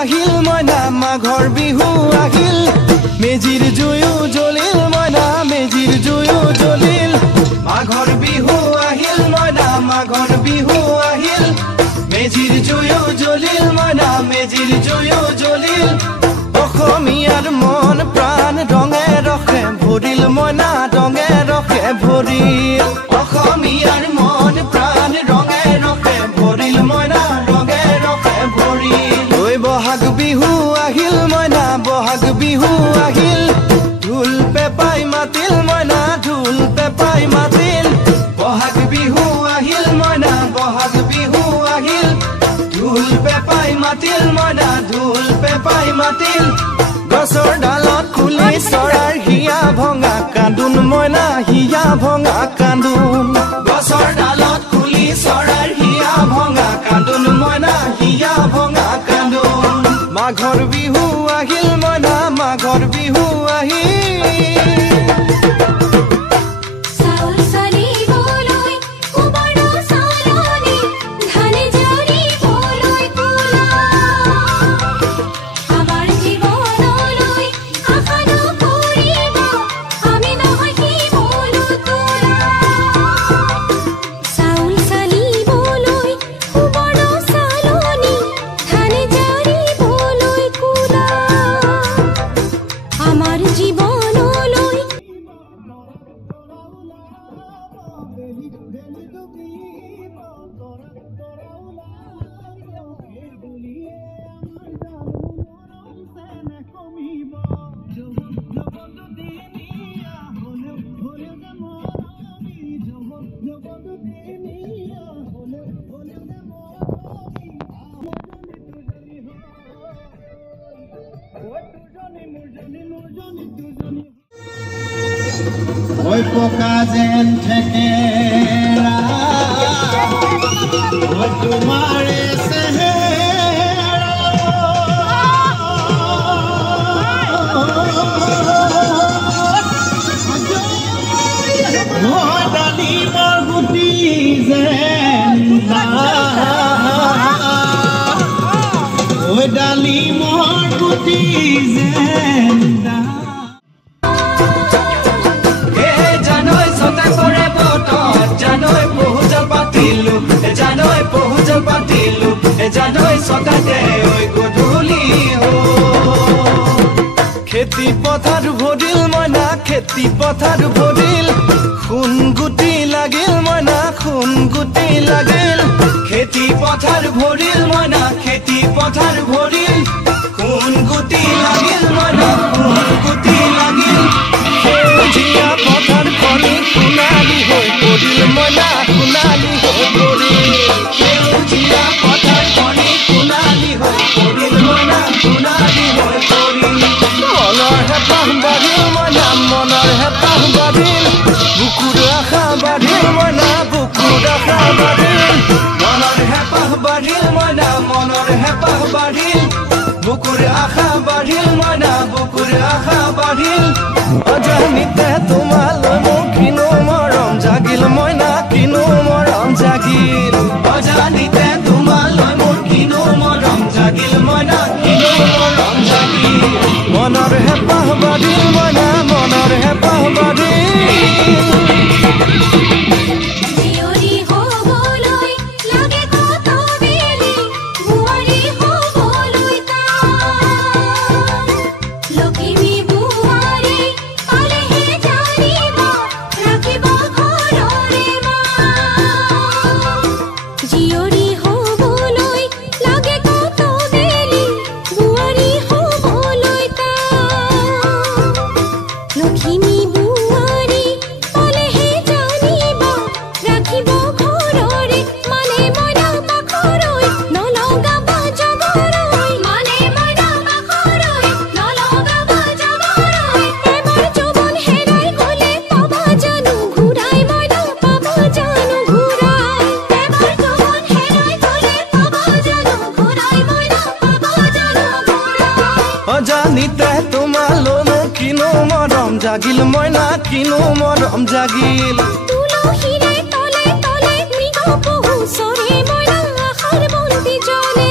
আহিল মইনা মাঘৰ বিহু আহিল মেজিৰ জুয়ো জ্বলিল মইনা মেজিৰ জুয়ো জ্বলিল মাঘৰ বিহু আহিল মইনা মাঘৰ বিহু আহিল মেজিৰ জুয়ো জ্বলিল মইনা মেজিৰ জুয়ো জ্বলিল অসমীয়াৰ মন প্ৰাণ ৰঙে ৰখে ভৰিল মইনা ৰঙে ৰখে ভৰিল অসমীয়াৰ মন প্ৰাণ ৰঙে ৰখে ভৰিল মইনা ৰঙে ৰখে ভৰিল ঐ বহাগ বিহু আহিল মইনা বহাগ বিহু আহিল ঢোল পেপাই মাতিল মইনা ঢোল পেপাই মাতিল বহাগ বিহু আহিল মইনা বহাগ বিহু আহিল ঢোল পেপাই মাতিল মইনা ঢোল পেপাই মাতিল গছৰ ডালত খুলি চৰাৰ হিয়া ভঙা কান্দোন মইনা হিয়া ভঙা কান্দোন গছৰ ডালত খুলি চৰাৰ হিয়া ভঙা কান্দোন মইনা হিয়া ভঙা কান্দোন মাঘৰ বিহু আহিল মইনা মাঘৰ বিহু আহিল Hoy poca gente quera, hoy tu mare se hoy dali marguti zenda, hoy dali marguti zenda. জানৈ সদাতে ঐ গধূলি খেতি পথাৰ ভৰিল মইনা খেতি পথাৰ ভৰিল খুন গুটি লাগিল মইনা খুন গুটি লাগিল খেতি পথাৰ ভৰিল মইনা খেতি পথাৰ ভৰিল খুন গুটি লাগিল মইনা খুন গুটি লাগিল সেউজীয়া পথাৰ খনি সোণালী হৈ পৰিল মইনা সোণালী হৈ পৰিল সেউজীয়া পথাৰ খনি সোণালী হৈ পৰিল মইনা সোণালী হৈ পৰিল মনৰ হেঁপাহ বাঢ়িল মইনা মনৰ হেঁপাহ বাঢ়িল বুকুৰ আশা বাঢ়িল মইনা বুকুৰ আশা বাঢ়িল মনৰ হেঁপাহ বাঢ়িল মইনা মনৰ হেঁপাহ বাঢ়িল বুকুৰ আশা বাঢ়িল মইনা বুকুৰ আশা বাঢ়িল অজানিতে তোমালৈ মোৰ কিনো মৰম জাগিল মইনা কিনো মৰম জাগিল অজানিতে তোমালৈ মোৰ কিনো মৰম জাগিল মইনা কিনো মৰম জাগিল মনৰ হেঁপাহ বাঢ়িল মইনা মনৰ হেঁপাহ বাঢ়িল অজানিতে তোমালৈ মোৰ কিনো মৰম জাগিল মইনা কিনো মৰম জাগিল তুলসীৰে তলে তলে মৃগ পহু চৰে মইনা আশাৰ বন্তি জ্বলে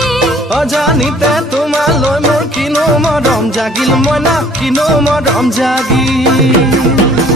অজানিতে তোমাৰ কিনো মৰম জাগিল মইনা কিনো মৰম জাগিল